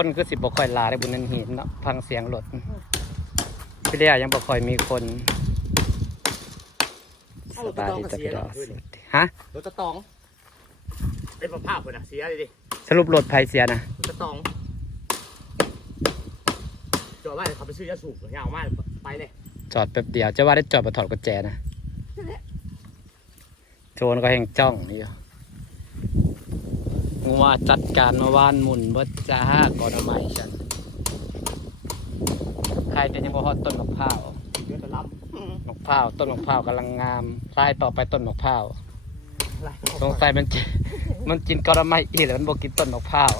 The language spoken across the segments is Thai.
คนคือสิบ่ค่อยหลายได้บุญนันหินเนาะฟังเสียงรถพี่เลี้ยยังบ่ค่อยมีคนสบายดีจ้ะพี่ดอกฮะรถจะตองเป็นประภาพคนอะเสียเลยดิสรุปรถไผเสียนะรถจะตองจอดไว้เขาไปซื้อยาสูบยาวมากไปเลยจอดแป๊บเดียวจะว่าได้จอดมาถอดกุญแจนะโจรก็แห่งจ้องนี่อยู่ งัวจัดการมาว่านหมุนเบิดจ้าก่อนเอาใหม่ฉันใครจะยังบ่ฮอดต้นมะพร้าวเดี๋ยวจะรับมะพร้าวต้นมะพร้าวกำลังงามไล่ต่อไปต้นมะพร้าวอะไรสงสัยมันจิมันกินกอดไม้อีแล้วมันบ่กินต้นมะพร้าว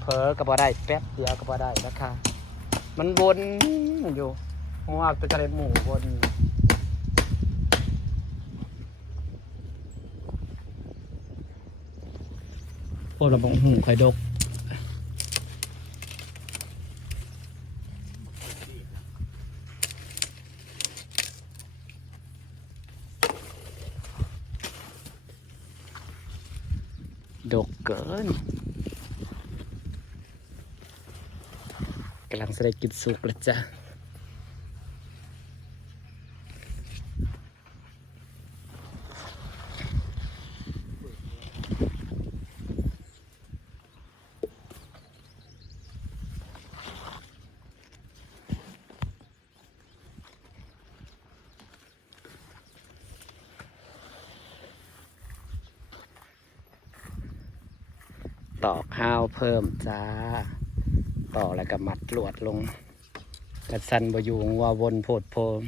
เผลอก็บ่ได้แป๊บเดียวก็บ่ได้นะคะ มันวนอยู่งัวตัวจะได้หมูวน พวกเราบอกหูคอยดกดกเกินกำลังจะได้กินสุกแล้วจ้ะ ตอกข้าวเพิ่มจ้า ต่อกแล้วก็มัดลวดลงกระสันบอยู่งัววนโพดโพม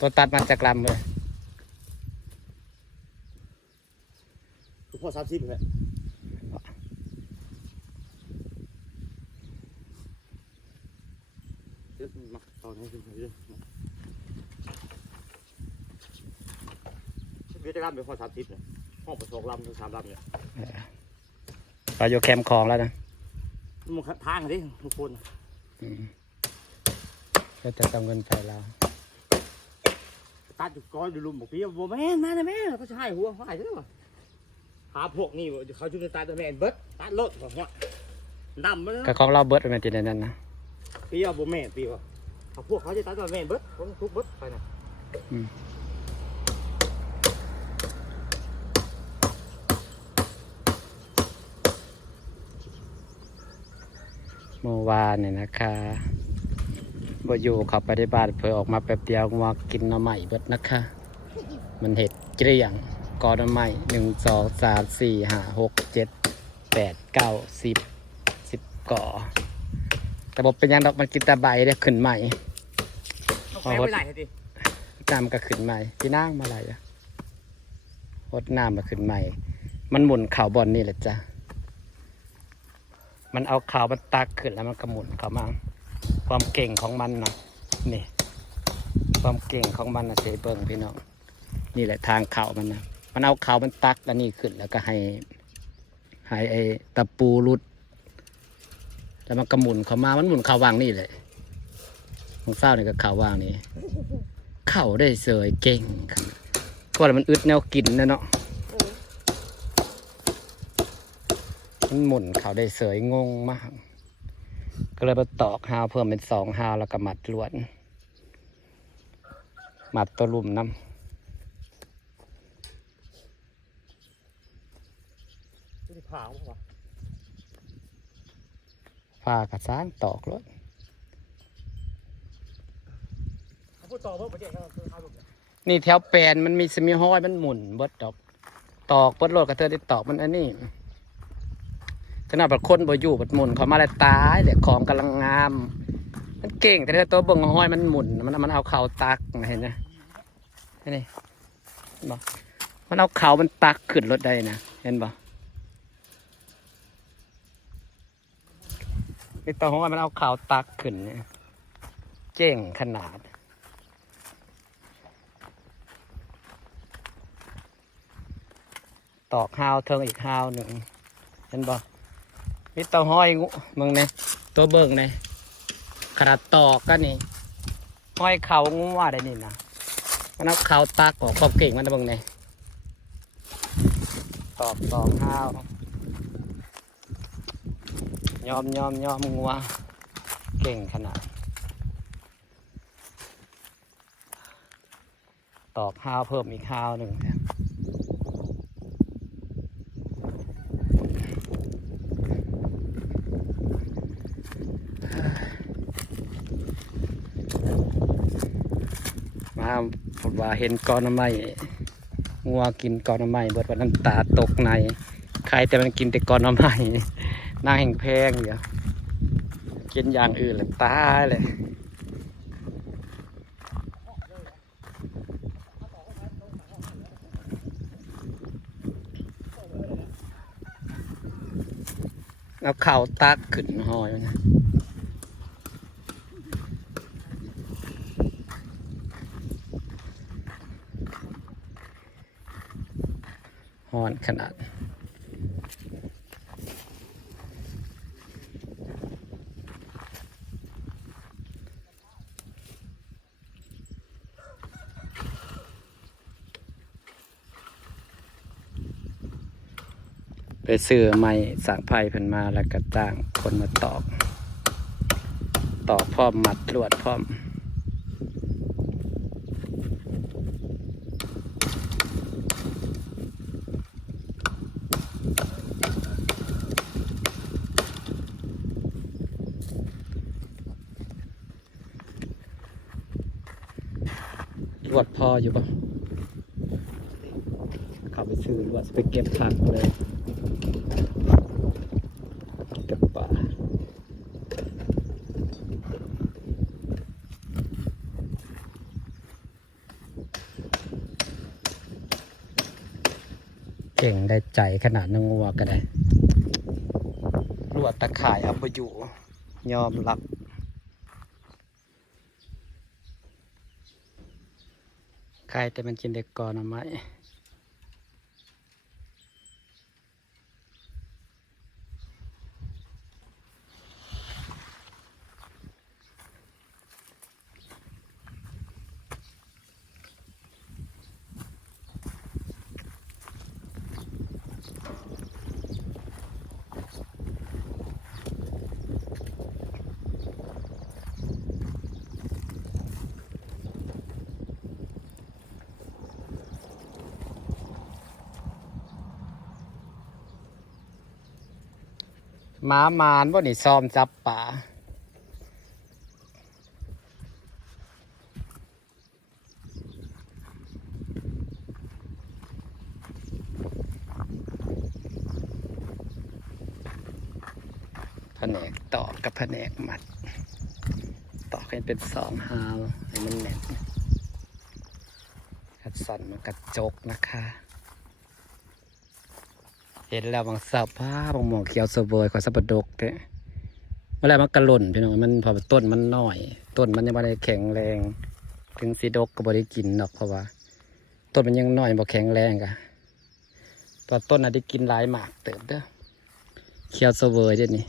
ตัวตัดมาจากลำเลยทุกคนสามสิบเลยเดี๋ยวมาตอนนี้ขึ้นไปเรื่อย เดี๋ยวจะรับเป็นข้อสามสิบเลยห้องประสงลำถึงสามลำเนี่ยเราอยู่แคมป์คลองแล้วนะมึงทางดิทุกคนอืมก็จะทำเงินไปแล้วตัดจุกก้อนดูลุมบอกพี่ว่าบ่แม่นมาเลยแม่เขาจะให้หัวเขาให้ใช่ไหมหาพวกนี่เขาจุดตายตัวแม่นเบิดตัดรถบอกว่าดำมันก็ของเราเบิร์ดเป็นติดในนั้นนะพี่ว่าบ่แม่นพี่ว่าเขาพวกเขาจะตัดตัวแม่นเบิดผมทุกเบิดไปนะเมื่ อวานเนี่ยนะคะบอยู่เขาไปได้บ้านเพื่อออกมาแป๊บเดียวมากินหน่อไม้เบิดนะคะ มันเห็ดเกลี้ยงกอหน่อไม้หนึ่งสองสามสี่ห้าหกเจ็ดแปดเก้าสิบสิบก่อแต่บอกเป็นหยังดอกมันกินแตะใบได้ขึ้นใหม่เขาแพ้ไปไหนดิน้ำก็ขึ้นใหม่พี่นางมาอะไรอะรดน้ำมาขึ้นใหม่ มันหมุนเข่าวบอลนี่แหละจ้ะ มันเอาเข่าวมันตักขึ้นแล้วมันก็หมุนเขามา ความเก่งของมันนะนี่ ความเก่งของมันนะเสยเบิงพี่น้องนี่แหละทางเข่ามันนะมันเอาเข่าวมันตักอันนี้ขึ้นแล้วก็ให้ให้ไอ้ตะปูรุด แล้วมันก็หมุนเขามามันหมุนเข่าววางนี่เลยของเศร้านี่ก็เข่าววางนี่เข่าได้เสยเก่งครับก็ว่ามันอึดแนวกินนะเนาะ มันหมุนเขาได้เสยงงมาก ก็เลยมาตอกหาวเพิ่มเป็นสองหาวแล้วก็มัดลวดมัดตัวลุ่มน้ที่ผ่าเขาบอกำผ้ากระซ้างตอกรถเขาพูดต่อว่าประเด็นเขาคือเขาลูกนี่แถวแปลนมันมีสมีห้อยมันหมุนเบิดดอก ตอกเบิดรถกระเทอได้ตอกมันอันนี้ ขนาดแบบคนบ่อยู่บัดหมุนเขามาแล้วตายเลยของกำลังงาม มันเก่งแต่ถ้าตัวเบิ่งห้อยมันหมุน มันมันเอาเข่าตักเห็นไหมนไหมบอกมันเอาเข่ามันตักขึ้นรถได้นะเห็นบ่ไอตัวห้อยมันเอาเข่าตักขึ้นเนี่ยเจ๋งขนาด ตอกฮาวเทิงอีกฮาวหนึ่งเห็นบ่ มีเตาห้อยงูมึงเนี่ยตัวเบิ่งเนี่ยขนาดตอกก็นี่ห้อยเขางูว่าได้นี่นะมันเอาเขาตักออกความเก่งมันนะเบิ่งเนี่ยตอกตอกข้าวยอมยอมยอมงัวเก่งขนาดตอกข้าวเพิ่มอีกข้าวหนึ่ง เนี่ยมาผมว่าเห็นกอนไม้งัวกินกอนไม้เบิดว่าน้ำตาตกใน ใครแต่มันกินแต่กอนไม้น่าแห่งแพงอยู่กินอย่างอื่นเลยตายเลยเอาเข่าตักขึ้นหอยนะ หอนขนาดไปซื้อไม้สางไผ่เพิ่นมาแล้วก็จ้างคนมาตอก ตอกพร้อมมัดลวดพร้อม ลวดพ ออยู่ปะข้าไปซื้อลวดไปเก็บผักเลยเก็บป่าเก่งได้ใจขนาดนงัวก็ได้ลวดตะข่ายอาไปอยู่ ยอมรับ ใครแต่มันกินเด็กก่อนเอาไหม หมามานว่นี่ซ้อมจับป่าแผนกตอกกับแผนกมัด ตอกให้เป็นสองฮาวให้มันแน่นคัดสันมันกระจกนะคะ เห็นแล้วบางสับผ้าบางหมอกเขียวเสวยขอสับปะรดเนี่ยเมื่อไรมันกระหล่นพี่น้องมันพอต้นมันหน่อย ต้นมันยังไม่ได้แข็งแรง ถึงสีดกก็บริกินหรอกเพราะว่า ต้นมันยังหน่อยบอแข็งแรงกะตอนต้นอาจจะกินหลายหมากเติบเด้อเขียวเสวยเดี๋ยวนี้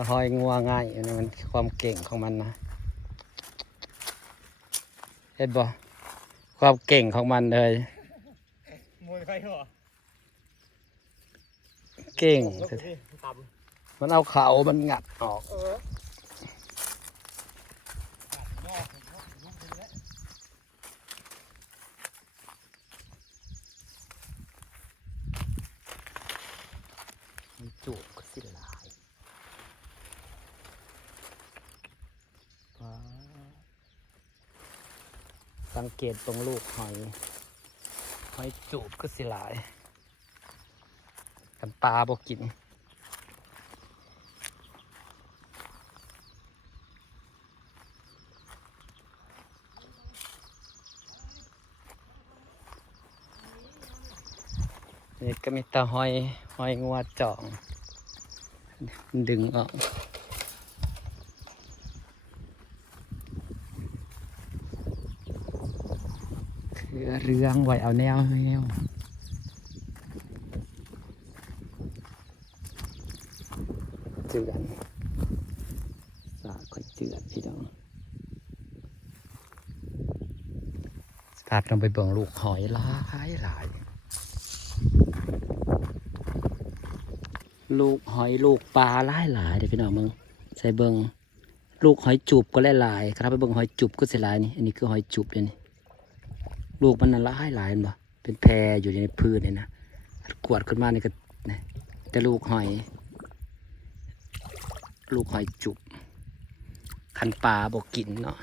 ตะหอยงัวง่ายอยู่นะมันความเก่งของมันนะเห็นบ่ความเก่งของมันเลยมวยใครเหรอเก่งลบสิต่มันเอาเขามันงัดออกำเออ มันจูบก็สิหลายว้าว สังเกตตรงลูกหอย หอยจูบก็สิหลายกันตาบอกกินนี่ก็มีตาหอย หอยงัวจ่อง ดึงออก เรือเรืองไหวเอาแนวแนวเจือนสาคอยเจือนพี่น้องสภาพต้องไปเบิ่งลูกหอยหลายหลาย ลูกหอยลูกปลาหลายหลายเดี๋ยวพี่น้องมึงใส่เบิ่งลูกหอยจุบก็หลายๆครับไปเบิ่งหอยจุบก็เสียหลายนี่อันนี้คือหอยจุบเดี๋ยนี้ ลูกมันน่ะลายหลายเห็นบ่เป็นแพรอยู่ในพื้นนี่ยนะกวดขึ้นมานี่ก็นะแต่ลูกหอย ลูกหอยจุบคันปลาบอกกินเนาะ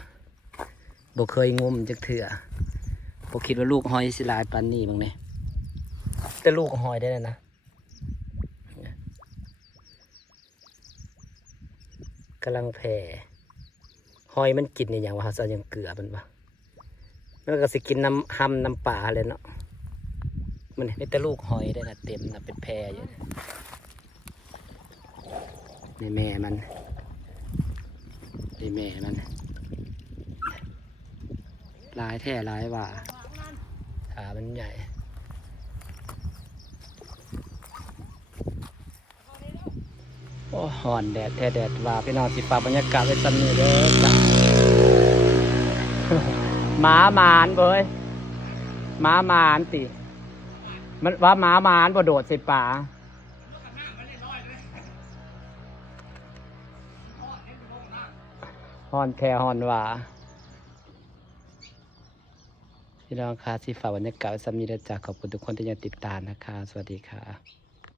บอกเคยงมจักเถื่อบอกคิดว่าลูกหอยสิลายปานนี้บางเนี่ยแต่ลูกหอยได้แล้วนะกำลังแผ่หอยมันกินในอย่างว่าเขาจะยังเกลือมันปะ มันก็สิกินน้ำหำน้ำปลาเลยเนาะมันนี่แต่ลูกหอยได้นะเต็มนะเป็นแพรอยู่นะในแม่มันในแม่มันลายแท่ลายว่าขามันใหญ่โอ้หอนแดดแท้แดดว่าพี่น้องสิฝาบรรยากาศไว้สันนี้เด้อจ้ะ หมาหมานเว้ยหมาหมานติ มันว่าหมาหมานบ่โดดส่ป่าฮอนแท้ฮอนว่าพี่น้องคะที่ฝากบรรยากาศสันนี้เดจ้ะขอบคุณทุกคนที่ยังติดตามนะคะ สวัสดีค่ะ